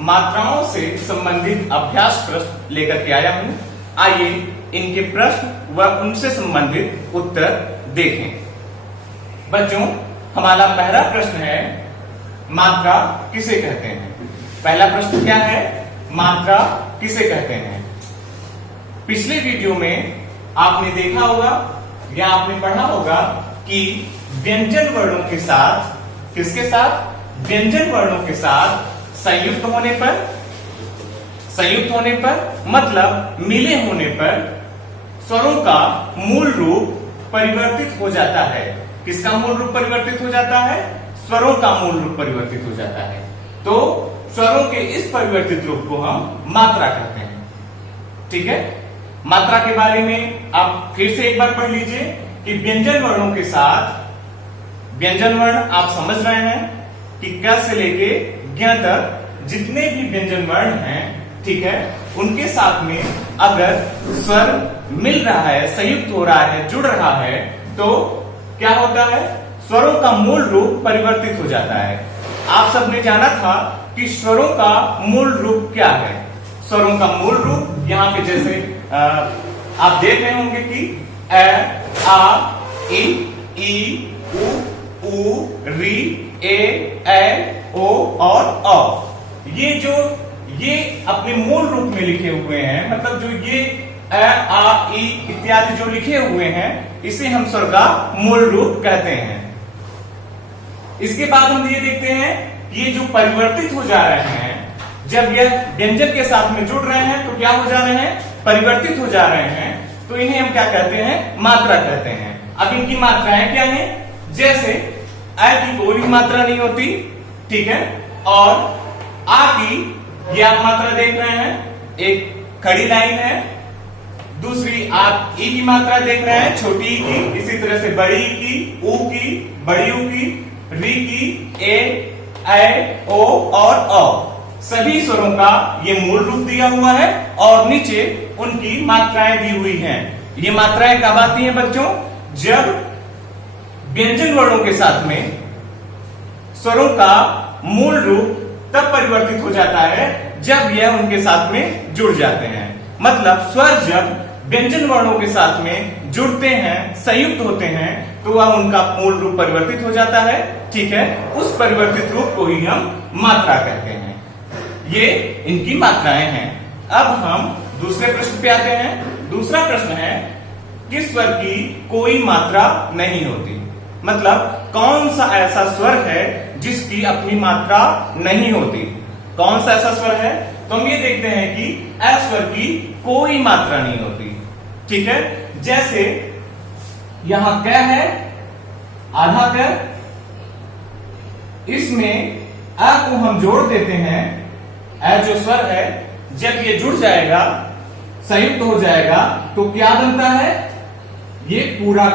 मात्राओं से संबंधित अभ्यास प्रश्न लेकर के आया हूं। आइए इनके प्रश्न व उनसे संबंधित उत्तर देखें। बच्चों, हमारा पहला प्रश्न है, मात्रा किसे कहते हैं? पहला प्रश्न क्या है? मात्रा किसे कहते हैं? पिछले वीडियो में आपने देखा होगा या आपने पढ़ा होगा कि व्यंजन वर्णों के साथ, किसके साथ? व्यंजन वर्णों के साथ संयुक्त होने पर मतलब मिले होने पर स्वरों का मूल रूप परिवर्तित हो जाता है। किसका मूल रूप परिवर्तित हो जाता है? स्वरों का मूल रूप परिवर्तित हो जाता है। तो स्वरों के इस परिवर्तित रूप को हम मात्रा कहते हैं। ठीक है, मात्रा के बारे में आप फिर से एक बार पढ़ लीजिए कि व्यंजन वर्णों के साथ, व्यंजन वर्ण आप समझ रहे हैं कि क से लेके ज्ञ तक जितने भी व्यंजन वर्ण हैं, ठीक है, उनके साथ में अगर स्वर मिल रहा है, संयुक्त हो रहा है, जुड़ रहा है, तो क्या होता है? स्वरों का मूल रूप परिवर्तित हो जाता है। आप सबने जाना था कि स्वरों का मूल रूप क्या है। स्वरों का मूल रूप यहाँ पे जैसे आप देख रहे होंगे कि ए, आ, ई, उ, री, ए, ओ और अ। ये अपने मूल रूप में लिखे हुए हैं, मतलब जो ये अ, आ, ई इत्यादि जो लिखे हुए हैं, इसे हम स्वर का मूल रूप कहते हैं। इसके बाद हम ये देखते हैं कि ये जो परिवर्तित हो जा रहे हैं, जब यह व्यंजन के साथ में जुड़ रहे हैं तो क्या हो जा रहे हैं? परिवर्तित हो जा रहे हैं। तो इन्हें हम क्या कहते हैं? मात्रा कहते हैं। अब इनकी मात्राएं क्या हैं? जैसे अ की कोई भी मात्रा नहीं होती, ठीक है, और आ की ये आप मात्रा देख रहे हैं, एक खड़ी लाइन है। दूसरी आप ई की मात्रा देख रहे हैं, छोटी ई की, इसी तरह से बड़ी ई की, ऊ की, बड़ी ऊ की, री की, ए, ओ और अ। सभी स्वरों का ये मूल रूप दिया हुआ है और नीचे उनकी मात्राएं दी हुई हैं। ये मात्राएं कब आती हैं बच्चों? जब व्यंजन वर्णों के साथ में स्वरों का मूल रूप तब परिवर्तित हो जाता है जब यह उनके साथ में जुड़ जाते हैं। मतलब स्वर जब व्यंजन वर्णों के साथ में जुड़ते हैं, संयुक्त होते हैं, तो वह उनका मूल रूप परिवर्तित हो जाता है। ठीक है, उस परिवर्तित रूप को ही हम मात्रा कहते हैं। ये इनकी मात्राएं हैं। अब हम दूसरे प्रश्न पे आते हैं। दूसरा प्रश्न है, किस स्वर की कोई मात्रा नहीं होती? मतलब कौन सा ऐसा स्वर है जिसकी अपनी मात्रा नहीं होती? कौन सा ऐसा स्वर है? तो हम ये देखते हैं कि अ स्वर की कोई मात्रा नहीं होती। ठीक है, जैसे यहां क है, आधा क, इसमें अ को हम जोड़ देते हैं। अ जो स्वर है, जब ये जुड़ जाएगा, संयुक्त हो जाएगा, तो क्या बनता है? ये पूरा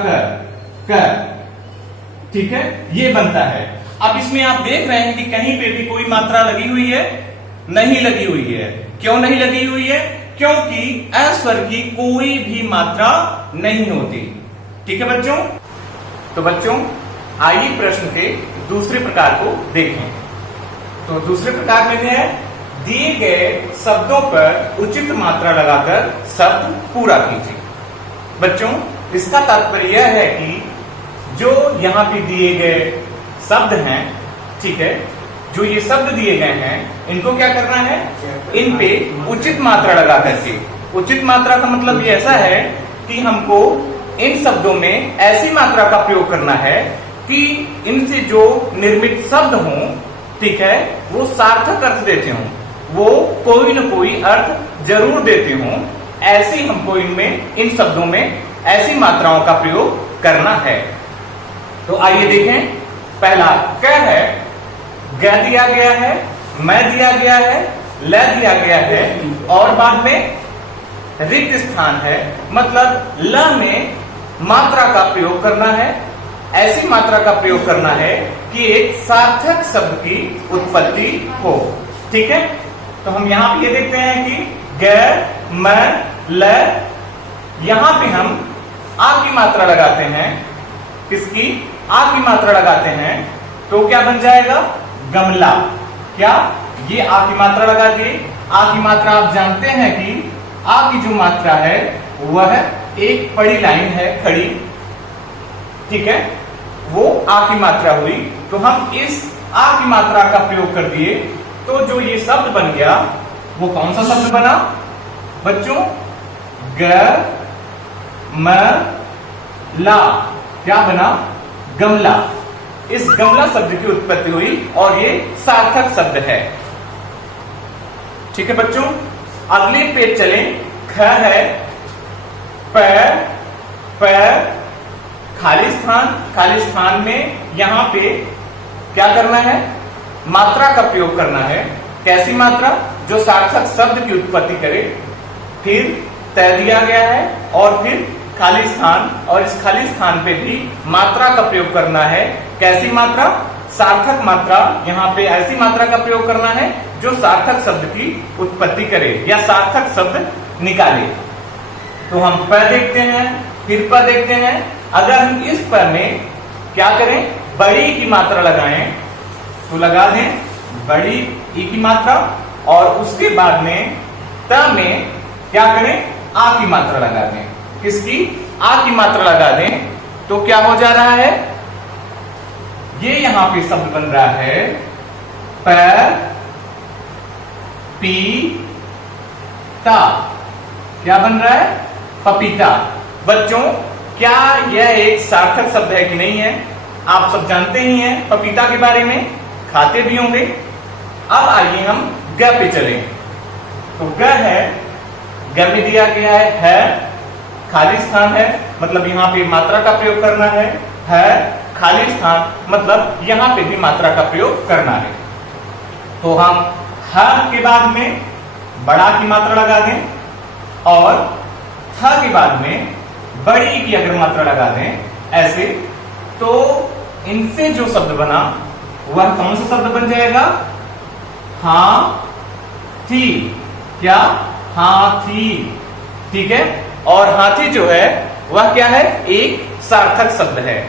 कर। ठीक है, ये बनता है। अब इसमें आप देख रहे हैं कि कहीं पे भी कोई मात्रा लगी हुई है? नहीं लगी हुई है। क्यों नहीं लगी हुई है? क्योंकि अ स्वर की कोई भी मात्रा नहीं होती। ठीक है बच्चों? तो बच्चों, आइए प्रश्न के दूसरे प्रकार को देखें। तो दूसरे प्रकार में है, दिए गए शब्दों पर उचित मात्रा लगाकर शब्द पूरा कीजिए। बच्चों, इसका तात्पर्य यह है कि जो यहां पे दिए गए शब्द हैं, ठीक है, जो ये शब्द दिए गए हैं, इनको क्या करना है? इन पे उचित मात्रा लगा करके। उचित मात्रा का मतलब ये ऐसा है कि हमको इन शब्दों में ऐसी मात्रा का प्रयोग करना है कि इनसे जो निर्मित शब्द हों, ठीक है, वो सार्थक अर्थ देते हों, वो कोई न कोई अर्थ जरूर देते हों। ऐसी हमको इनमें, इन शब्दों में ऐसी मात्राओं का प्रयोग करना है। तो आइए देखें। पहला क है, ग दिया गया है, मैं दिया गया है, ल दिया गया है और बाद में रिक्त स्थान है। मतलब ल में मात्रा का प्रयोग करना है, ऐसी मात्रा का प्रयोग करना है कि एक सार्थक शब्द की उत्पत्ति हो। ठीक है, तो हम यहां पे ये देखते हैं कि ग, म, ल, यहां पे हम आ की मात्रा लगाते हैं। किसकी? आ की मात्रा लगाते हैं, तो क्या बन जाएगा? गमला। क्या? ये आ की मात्रा लगा दिए। आ की मात्रा आप जानते हैं कि आ की जो मात्रा है वह एक बड़ी लाइन है खड़ी, ठीक है, वो आ की मात्रा हुई। तो हम इस आ की मात्रा का प्रयोग कर दिए तो जो ये शब्द बन गया वो कौन सा शब्द बना बच्चों? ग म ला। क्या बना? गमला। इस गमला शब्द की उत्पत्ति हुई और ये सार्थक शब्द है। ठीक है बच्चों, अगले पेज चलें। ख है, प, खाली स्थान। खाली स्थान में यहां पे क्या करना है? मात्रा का प्रयोग करना है। कैसी मात्रा? जो सार्थक शब्द की उत्पत्ति करे। फिर तय दिया गया है और फिर खाली स्थान, और इस खाली स्थान पे भी मात्रा का प्रयोग करना है। कैसी मात्रा? सार्थक मात्रा। यहाँ पे ऐसी मात्रा का प्रयोग करना है जो सार्थक शब्द की उत्पत्ति करे या सार्थक शब्द निकाले। तो हम प देखते हैं, फिर प देखते हैं। अगर हम इस प में क्या करें? बड़ी की मात्रा लगाएं तो लगा दें बड़ी ई की मात्रा, और उसके बाद में त में क्या करें? आ की मात्रा लगा दें। किसकी? आ की मात्रा लगा दें तो क्या हो जा रहा है? ये यहां पे शब्द बन रहा है प पी ता। क्या बन रहा है? पपीता। बच्चों, क्या यह एक सार्थक शब्द है कि नहीं है? आप सब जानते ही हैं पपीता के बारे में, खाते भी होंगे। अब आइए हम ग पे चलें। तो ग है, ग में दिया गया है खाली स्थान है, मतलब यहां पे मात्रा का प्रयोग करना है खाली स्थान, मतलब यहां पे भी मात्रा का प्रयोग करना है। तो हम ह के बाद में बड़ा की मात्रा लगा दें और थ के बाद में बड़ी की अगर मात्रा लगा दें ऐसे, तो इनसे जो शब्द बना वह कौन सा शब्द बन जाएगा? हाथी। क्या? हाथी। ठीक है, और हाथी जो है वह क्या है? एक सार्थक शब्द है।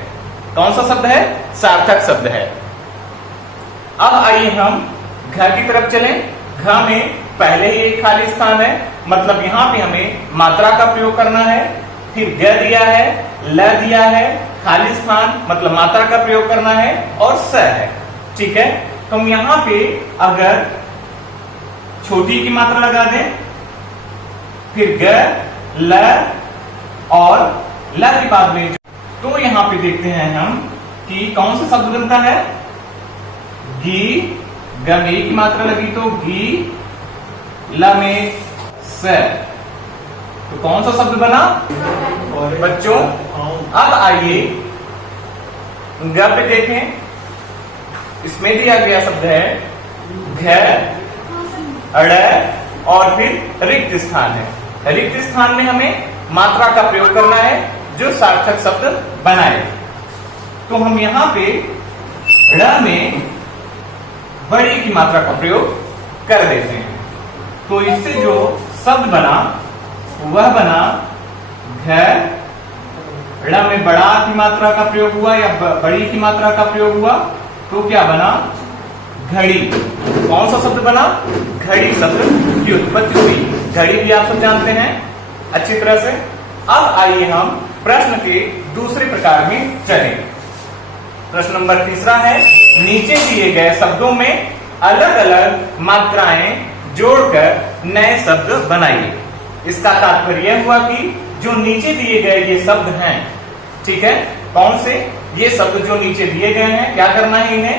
कौन सा शब्द है? सार्थक शब्द है। अब आइए हम घ की तरफ चलें। घ में पहले ही एक खाली स्थान है, मतलब यहां पे हमें मात्रा का प्रयोग करना है। फिर ग दिया है, ल दिया है, खाली स्थान मतलब मात्रा का प्रयोग करना है, और स है। ठीक है, तो हम यहां पे अगर छोटी की मात्रा लगा दें, फिर ग, ल और ल के बाद में, तो यहां पे देखते हैं हम कि कौन सा शब्द बनता है? गी। ग में की मात्रा लगी तो गी, ल में स। तो कौन सा शब्द बना बच्चों? अब आइए ग पे देखें। इसमें दिया गया शब्द है घ, अड़ और फिर रिक्त स्थान है। रिक्त स्थान में हमें मात्रा का प्रयोग करना है जो सार्थक शब्द बनाए। तो हम यहां पे ड़ में बड़ी की मात्रा का प्रयोग कर देते हैं। तो इससे जो शब्द बना वह बना घ। ड़ में बड़ा की मात्रा का प्रयोग हुआ या बड़ी की मात्रा का प्रयोग हुआ, तो क्या बना? घड़ी। कौन सा शब्द बना? घड़ी शब्द की उत्पत्ति हुई। घड़ी भी आप सब जानते हैं अच्छी तरह से। अब आइए हम प्रश्न के दूसरे प्रकार में चलें। प्रश्न नंबर तीसरा है, नीचे दिए गए शब्दों में अलग अलग मात्राएं जोड़कर नए शब्द बनाइए। इसका तात्पर्य यह हुआ कि जो नीचे दिए गए ये शब्द हैं, ठीक है, कौन से? ये शब्द जो नीचे दिए गए हैं, क्या करना है इन्हें?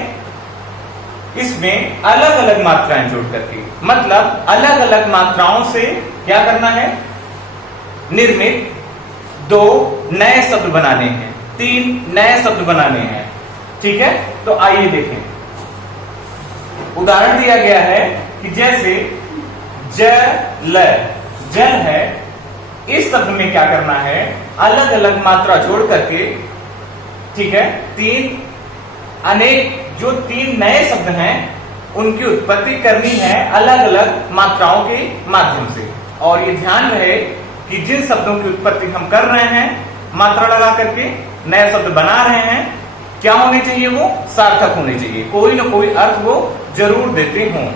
इसमें अलग अलग मात्राएं जोड़ करके, मतलब अलग अलग मात्राओं से क्या करना है? निर्मित 2 नए शब्द बनाने हैं, 3 नए शब्द बनाने हैं। ठीक है, तो आइए देखें। उदाहरण दिया गया है कि जैसे जल, जल है, इस शब्द में क्या करना है? अलग अलग मात्रा जोड़ करके, ठीक है, 3 अनेक जो 3 नए शब्द हैं उनकी उत्पत्ति करनी है अलग अलग मात्राओं के माध्यम से। और ये ध्यान रहे कि जिन शब्दों की उत्पत्ति हम कर रहे हैं मात्रा लगा करके, नए शब्द बना रहे हैं, क्या होने चाहिए? वो सार्थक होने चाहिए, कोई ना कोई अर्थ वो जरूर देते हों।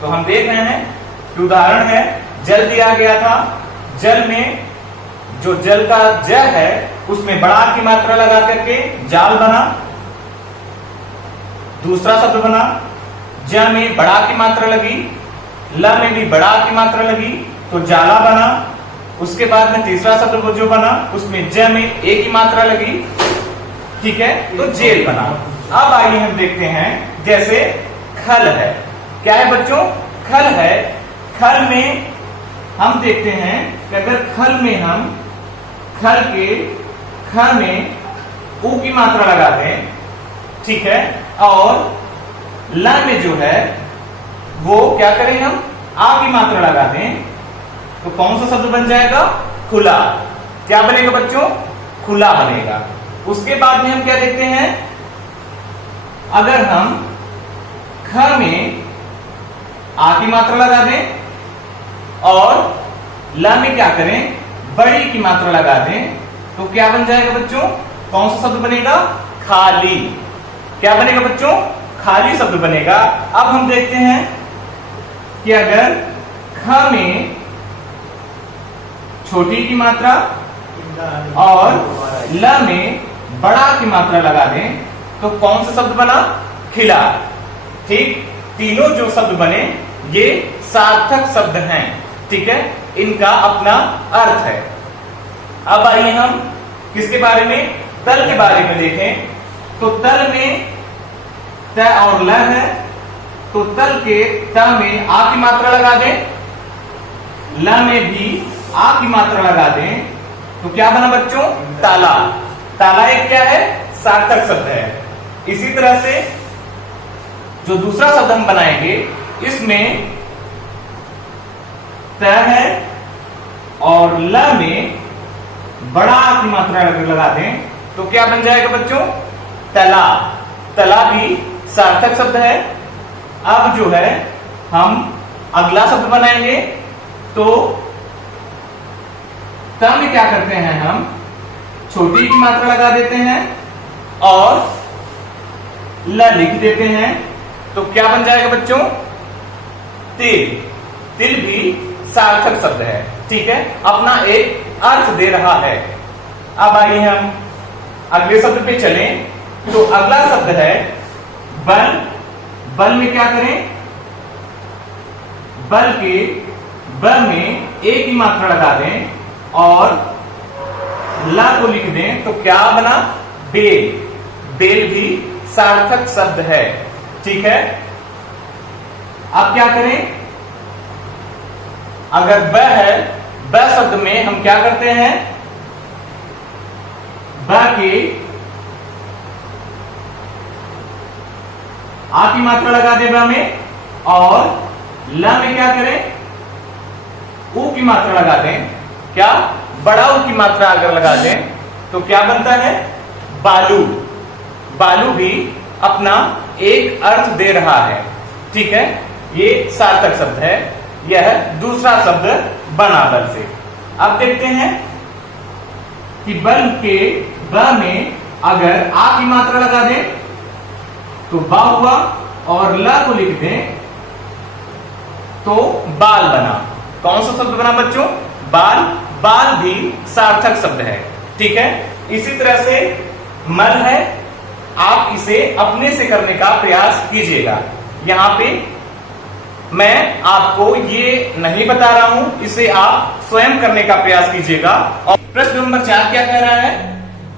तो हम देख रहे हैं कि उदाहरण है, जल दिया गया था, जल में जो जल का ज है उसमें बड़ा की मात्रा लगा करके जाल बना। दूसरा शब्द बना, ज में बड़ा की मात्रा लगी, ल में भी बड़ा की मात्रा लगी तो जाला बना। उसके बाद में तीसरा शब्द जो बना उसमें ज में ए की मात्रा लगी, ठीक है, तो जेल बना। अब आइए हम देखते हैं, जैसे खल है, क्या है बच्चों, खल है। खल में हम देखते हैं कि अगर खल में हम खल के ख में उ की मात्रा लगा दें, ठीक है, और ल में जो है वो क्या करें हम आ की मात्रा लगा दें, तो कौन सा शब्द बन जाएगा, खुला। क्या बनेगा बच्चों, खुला बनेगा। उसके बाद में हम क्या देखते हैं, अगर हम ख में आ की मात्रा लगा दें और ल में क्या करें, बड़ी की मात्रा लगा दें, तो क्या बन जाएगा बच्चों, कौन सा शब्द बनेगा, खाली। क्या बनेगा बच्चों, खाली शब्द बनेगा। अब हम देखते हैं कि अगर ख में छोटी की मात्रा और ल में बड़ा की मात्रा लगा दें, तो कौन सा शब्द बना, खिला। ठीक, तीनों जो शब्द बने ये सार्थक शब्द हैं, ठीक है, इनका अपना अर्थ है। अब आइए हम किसके बारे में, तल के बारे में देखें। तो तल में त और ल है, तो तल के त में आ की मात्रा लगा दें, ल में भी आ की मात्रा लगा दें, तो क्या बना बच्चों, ताला। ताला एक क्या है, सार्थक शब्द है। इसी तरह से जो दूसरा शब्द हम बनाएंगे, इसमें त है और ल में बड़ा की मात्रा लगा दें, तो क्या बन जाएगा बच्चों, तला। तला भी सार्थक शब्द है। अब जो है हम अगला शब्द बनाएंगे, तो त में क्या करते हैं, हम छोटी की मात्रा लगा देते हैं और ल लिख देते हैं, तो क्या बन जाएगा बच्चों, तिल। तिल भी सार्थक शब्द है, ठीक है, अपना एक अर्थ दे रहा है। अब आइए हम अगले शब्द पे चलें। तो अगला शब्द है बल। बल में क्या करें, बल के ब में ए की मात्रा लगा दें और ला को लिख दें, तो क्या बना, बेल। बेल भी सार्थक शब्द है, ठीक है। अब क्या करें, अगर ब है, ब शब्द में हम क्या करते हैं, ब के आ की मात्रा लगा दे ब में और ल में क्या करें, उ की मात्रा लगा दें। क्या, बड़ा उ की मात्रा अगर लगा दें तो क्या बनता है, बालू। बालू भी अपना एक अर्थ दे रहा है, ठीक है, ये सार्थक शब्द है। यह दूसरा शब्द बना बल से। अब देखते हैं कि बल के ब में अगर आ की मात्रा लगा दें तो बा हुआ और ल को लिख दें तो बाल बना। कौन सा शब्द बना बच्चों, बाल। बाल भी सार्थक शब्द है, ठीक है। इसी तरह से मल है, आप इसे अपने से करने का प्रयास कीजिएगा। यहां पे मैं आपको ये नहीं बता रहा हूं, इसे आप स्वयं करने का प्रयास कीजिएगा। और प्रश्न नंबर 4 क्या कह रहा है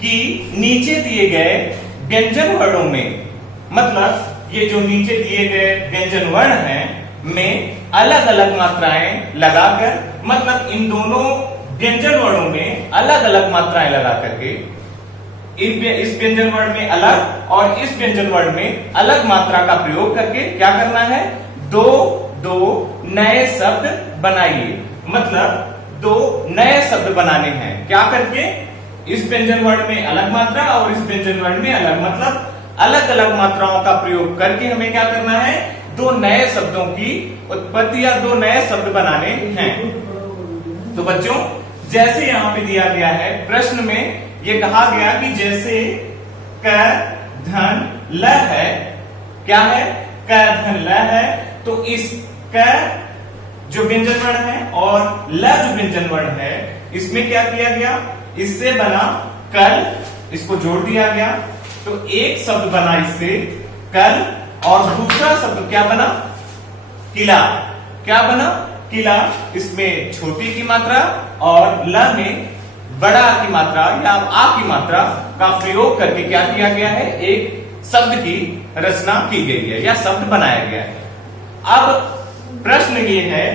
कि नीचे दिए गए व्यंजन वर्णों में, मतलब ये जो नीचे दिए गए व्यंजन वर्ण हैं में अलग अलग मात्राएं लगाकर, मतलब इन दोनों व्यंजन वर्णों में अलग अलग मात्राएं लगा करके, इस व्यंजन वर्ण में अलग और इस व्यंजन वर्ण में अलग मात्रा का प्रयोग करके क्या करना है, दो दो नए शब्द बनाइए। मतलब दो नए शब्द बनाने हैं, क्या करके, इस व्यंजन वर्ण में अलग मात्रा और इस व्यंजन वर्ण में अलग, मतलब अलग अलग मात्राओं का प्रयोग करके हमें क्या करना है, दो नए शब्दों की उत्पत्ति या दो नए शब्द बनाने हैं। तो बच्चों, जैसे यहां पे दिया गया है प्रश्न में, ये कहा गया कि जैसे क धन ल है, क्या है, क धन ल है, तो इस क जो व्यंजन वर्ण है और ल जो व्यंजन वर्ण है, इसमें क्या किया गया, इससे बना कल, इसको जोड़ दिया गया तो एक शब्द बना इससे कल, और दूसरा शब्द क्या बना, किला। क्या बना, किला। इसमें छोटी की मात्रा और ल में बड़ा की मात्रा या आ की मात्रा का प्रयोग करके क्या किया गया है, एक शब्द की रचना की गई है या शब्द बनाया गया है। अब प्रश्न ये है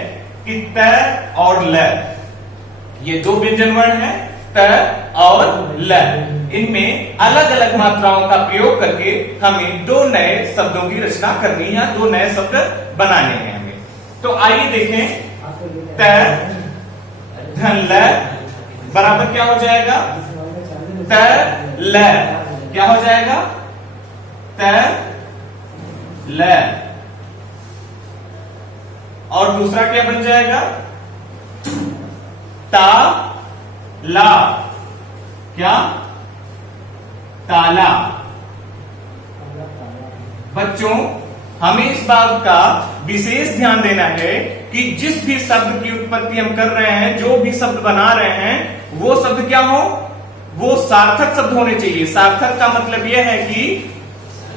कि त और ल, ये दो व्यंजन वर्ण है, त और ल, इनमें अलग अलग मात्राओं का प्रयोग करके हमें दो नए शब्दों की रचना करनी है, दो नए शब्द बनाने हैं हमें। तो आइए देखें, त धन ल बराबर क्या हो जाएगा, त ल क्या हो जाएगा, त ल, और दूसरा क्या बन जाएगा, ता ला, क्या, ताला। बच्चों हमें इस बात का विशेष ध्यान देना है कि जिस भी शब्द की उत्पत्ति हम कर रहे हैं, जो भी शब्द बना रहे हैं, वो शब्द क्या हो, वो सार्थक शब्द होने चाहिए। सार्थक का मतलब यह है कि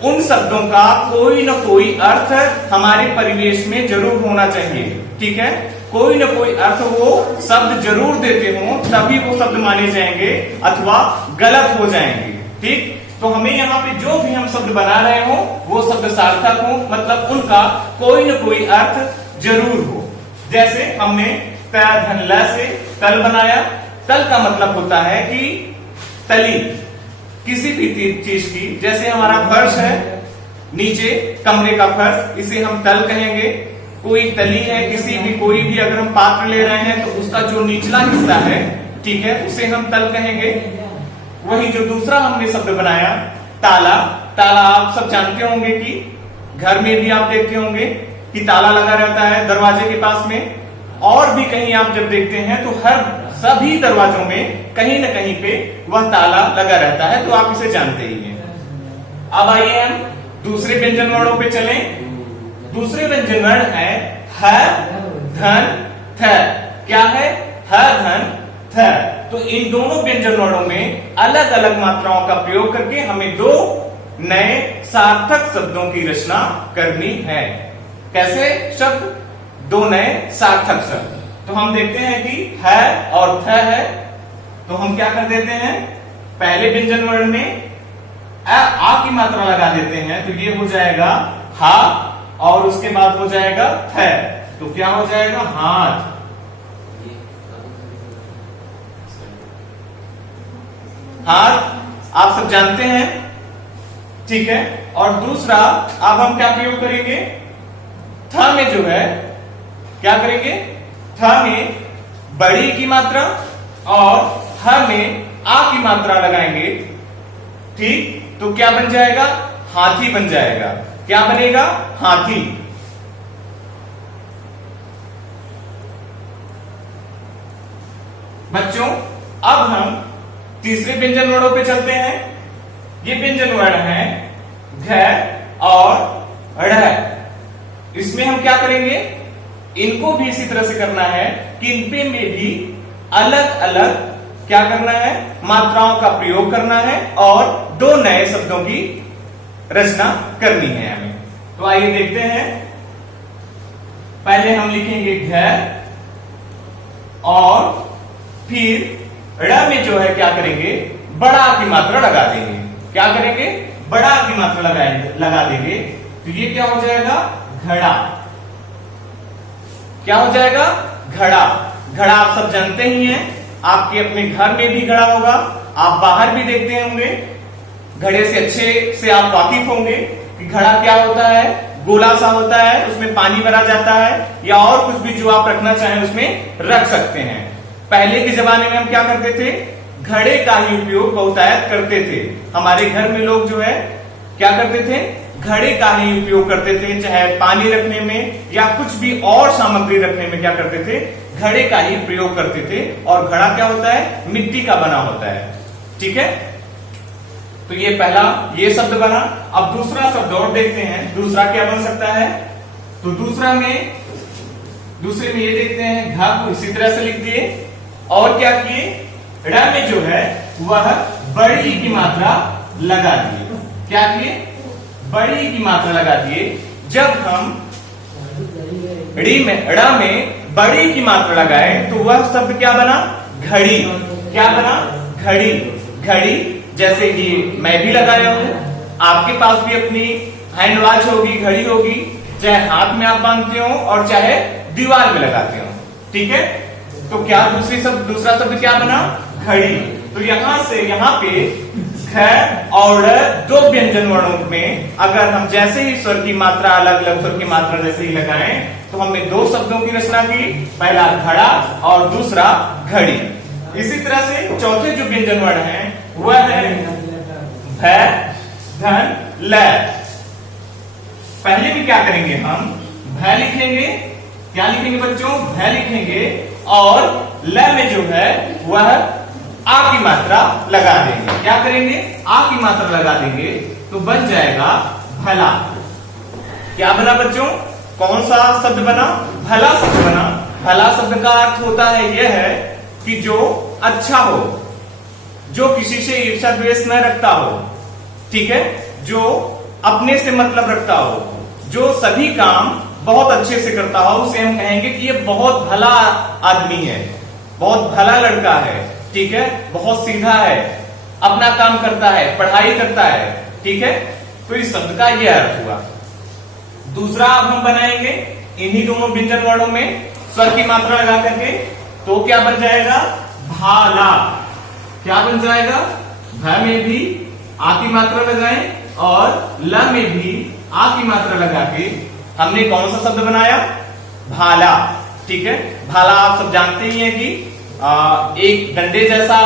उन शब्दों का कोई न कोई अर्थ हमारे परिवेश में जरूर होना चाहिए। ठीक है, कोई न कोई अर्थ वो शब्द जरूर देते हो, तभी वो शब्द माने जाएंगे अथवा गलत हो जाएंगे। ठीक, तो हमें यहाँ पे जो भी हम शब्द बना रहे हो वो शब्द सार्थक हो, मतलब उनका कोई न कोई अर्थ जरूर हो। जैसे हमने त धन ल से तल बनाया। तल का मतलब होता है कि तली, किसी भी चीज की, जैसे हमारा फर्श है, नीचे कमरे का फर्श, इसे हम तल कहेंगे। कोई तली है, किसी भी कोई भी अगर हम पात्र ले रहे हैं तो उसका जो निचला हिस्सा है, ठीक है, उसे हम तल कहेंगे। वही जो दूसरा हमने शब्द बनाया ताला, ताला आप सब जानते होंगे कि घर में भी आप देखते होंगे कि ताला लगा रहता है दरवाजे के पास में, और भी कहीं आप जब देखते हैं तो हर सभी दरवाजों में कहीं न कहीं पे वह ताला लगा रहता है, तो आप इसे जानते ही हैं। अब आइए हम दूसरे व्यंजन वर्णों पे चलें। दूसरे व्यंजन वर्ण है ह धन थ। क्या है, ह धन थ। तो इन दोनों व्यंजन वर्णों में अलग अलग मात्राओं का प्रयोग करके हमें दो नए सार्थक शब्दों की रचना करनी है। कैसे शब्द, दो नए सार्थक शब्द। तो हम देखते हैं कि है और थ है, तो हम क्या कर देते हैं, पहले व्यंजन वर्ण में आ की मात्रा लगा देते हैं, तो ये हो जाएगा हा, और उसके बाद हो जाएगा थ, तो क्या हो जाएगा, हाथ। हाथ आप सब जानते हैं, ठीक है। और दूसरा अब हम क्या प्रयोग करेंगे, थ में जो है क्या करेंगे, थ में बड़ी की मात्रा और ह में आ की मात्रा लगाएंगे। ठीक, तो क्या बन जाएगा, हाथी बन जाएगा। क्या बनेगा, हाथी। बच्चों अब हम तीसरे व्यंजन वर्णों पे चलते हैं। ये व्यंजन वर्ण है घ और ढ़। इसमें हम क्या करेंगे, इनको भी इसी तरह से करना है कि इनपे में भी अलग अलग क्या करना है, मात्राओं का प्रयोग करना है और दो नए शब्दों की रचना करनी है हमें। तो आइए देखते हैं। पहले हम लिखेंगे घ और फिर ड़ में जो है क्या करेंगे, बड़ा की मात्रा लगा देंगे। क्या करेंगे, बड़ा की मात्रा लगा देंगे, तो ये क्या हो जाएगा, घड़ा। क्या हो जाएगा, घड़ा। घड़ा आप सब जानते ही हैं, आपके अपने घर में भी घड़ा होगा, आप बाहर भी देखते होंगे। घड़े से अच्छे से आप वाकिफ होंगे कि घड़ा क्या होता है, गोला सा होता है, उसमें पानी भरा जाता है या और कुछ भी जो आप रखना चाहें उसमें रख सकते हैं। पहले के जमाने में हम क्या करते थे, घड़े का ही उपयोग बहुतायत करते थे। हमारे घर में लोग जो है क्या करते थे, घड़े का ही उपयोग करते थे, चाहे पानी रखने में या कुछ भी और सामग्री रखने में क्या करते थे, घड़े का ही प्रयोग करते थे। और घड़ा क्या होता है, मिट्टी का बना होता है। ठीक है, तो ये पहला ये शब्द बना। अब दूसरा शब्द और देखते हैं, दूसरा क्या बन सकता है। तो दूसरा में दूसरे में ये देखते हैं घ को इसी तरह से लिख दिए और क्या किए, ड़ में जो है वह बड़ी की मात्रा लगा दिए। क्या किए, बड़ी की मात्रा लगा दिए। जब हम ड़ में बड़ी की मात्रा लगाए तो वह शब्द क्या बना, घड़ी। क्या बना, घड़ी। घड़ी जैसे कि मैं भी लगाया हूं, आपके पास भी अपनी हैंड वॉच होगी, घड़ी होगी, चाहे हाथ में आप बांधते हो और चाहे दीवार में लगाते हो। ठीक है, तो क्या दूसरा शब्द क्या बना, घड़ी। तो यहां से यहां पे ख और दो व्यंजन वर्णों में अगर हम जैसे ही स्वर की मात्रा अलग अलग स्वर की मात्रा जैसे ही लगाएं तो हमने दो शब्दों की रचना की, पहला घड़ा और दूसरा घड़ी। इसी तरह से चौथे जो व्यंजन वर्ण है वह है भ, धन, ल। पहले भी क्या करेंगे, हम भ लिखेंगे। क्या लिखेंगे बच्चों, भ लिखेंगे और ल में जो है वह आ की मात्रा लगा देंगे। क्या करेंगे, आ की मात्रा लगा देंगे तो बन जाएगा भला। क्या बना बच्चों, कौन सा शब्द बना, भला शब्द बना। भला शब्द का अर्थ होता है यह है कि जो अच्छा हो, जो किसी से ईर्ष्या द्वेष न रखता हो। ठीक है, जो अपने से मतलब रखता हो, जो सभी काम बहुत अच्छे से करता हो, उसे हम कहेंगे कि ये बहुत भला आदमी है, बहुत भला लड़का है। ठीक है, बहुत सीधा है, अपना काम करता है, पढ़ाई करता है। ठीक है, तो इस शब्द का यह अर्थ हुआ। दूसरा अब हम बनाएंगे इन्हीं दोनों व्यंजन वर्णों में स्वर की मात्रा लगा करके, तो क्या बन जाएगा, भाला। क्या बन जाएगा, भ में भी आ की मात्रा लगाएं और ल में भी आ की मात्रा लगा के हमने कौन सा शब्द बनाया, भाला। ठीक है, भाला आप सब जानते ही हैं कि एक डंडे जैसा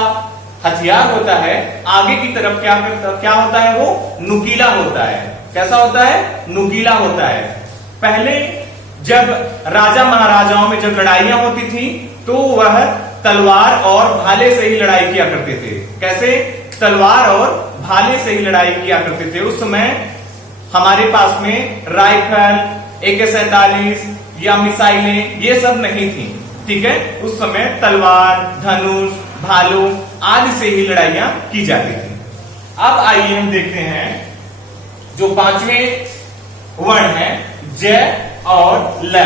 हथियार होता है, आगे की तरफ क्या होता है, वो नुकीला होता है। कैसा होता है, नुकीला होता है। पहले जब राजा महाराजाओं में जब लड़ाइयां होती थी तो वह तलवार और भाले से ही लड़ाई किया करते थे। कैसे, तलवार और भाले से ही लड़ाई किया करते थे। उस समय हमारे पास में राइफल, AK-47 या मिसाइलें ये सब नहीं थी। ठीक है, उस समय तलवार, धनुष, भालू आदि से ही लड़ाइयां की जाती थी। अब आइए हम देखते हैं जो पांचवें वर्ण है ज और ल।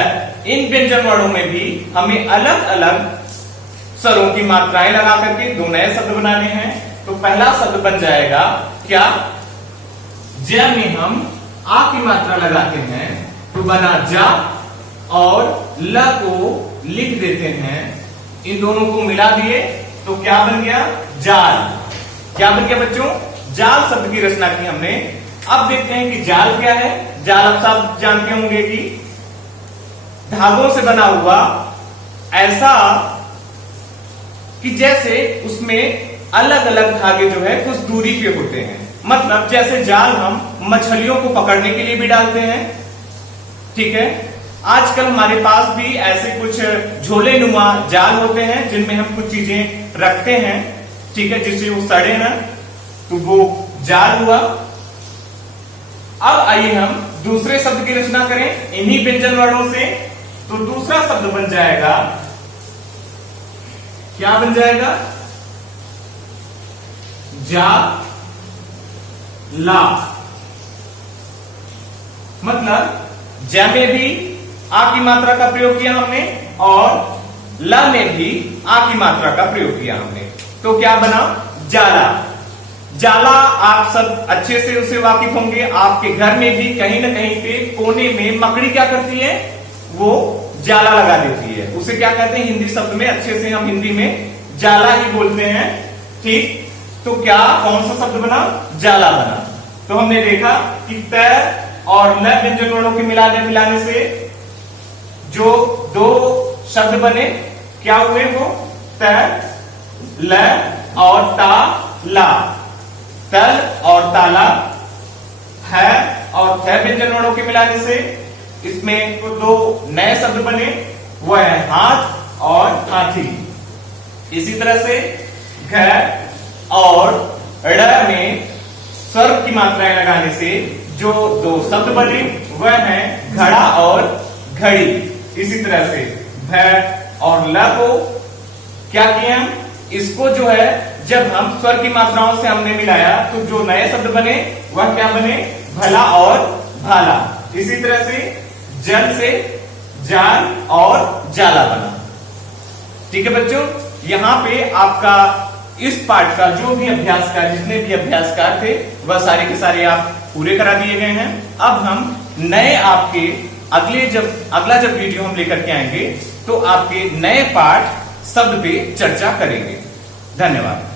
इन व्यंजन वर्णों में भी हमें अलग अलग स्वरों की मात्राएं लगा करके दो नए शब्द बनाने हैं। तो पहला शब्द बन जाएगा क्या, ज में हम आ की मात्रा लगाते हैं तो बना जा और ल को लिख देते हैं। इन दोनों को मिला दिए तो क्या बन गया, जाल। क्या बन गया बच्चों, जाल शब्द की रचना की हमने। अब देखते हैं कि जाल क्या है। जाल आप सब जानते होंगे कि धागों से बना हुआ ऐसा कि जैसे उसमें अलग अलग धागे जो है कुछ दूरी पे होते हैं। मतलब जैसे जाल हम मछलियों को पकड़ने के लिए भी डालते हैं। ठीक है, आजकल हमारे पास भी ऐसे कुछ झोले नुमा जाल होते हैं जिनमें हम कुछ चीजें रखते हैं। ठीक है, जिससे वो सड़े ना, तो वो जाल हुआ। अब आइए हम दूसरे शब्द की रचना करें इन्हीं व्यंजन वर्णों से। तो दूसरा शब्द बन जाएगा, क्या बन जाएगा, जा ला। मतलब ज में भी आ की मात्रा का प्रयोग किया हमने और ल में भी आ की मात्रा का प्रयोग किया हमने। तो क्या बना, जाला। जाला आप सब अच्छे से उसे वाकिफ होंगे। आपके घर में भी कहीं ना कहीं पे कोने में मकड़ी क्या करती है, वो जाला लगा देती है। उसे क्या कहते हैं, हिंदी शब्द में अच्छे से हम हिंदी में जाला ही बोलते हैं। ठीक, तो क्या कौन सा शब्द बना, जाला बना। तो हमने देखा कि त और ल व्यंजन वर्णों के मिलाने से जो दो शब्द बने क्या हुए, वो त, ल और ता, ला। तल और ताला है और थ व्यंजन वर्णों के मिलाने से इसमें तो दो नए शब्द बने, वह है हाथ और हाथी। इसी तरह से घ और ड़ में स्वर की मात्राएं लगाने से जो दो शब्द बने वह है घड़ा और घड़ी। इसी तरह से भ और ल को क्या किए हम, इसको जो है जब हम स्वर की मात्राओं से हमने मिलाया तो जो नए शब्द बने वह क्या बने, भला और भाला। इसी तरह से जल से जान और जाला बना। ठीक है बच्चों, यहां पे आपका इस पाठ का जो भी अभ्यासकार, जितने भी अभ्यासकार थे वह सारे के सारे आप पूरे करा दिए गए हैं। अब हम नए आपके अगला जब वीडियो हम लेकर के आएंगे तो आपके नए पाठ शब्द पे चर्चा करेंगे। धन्यवाद।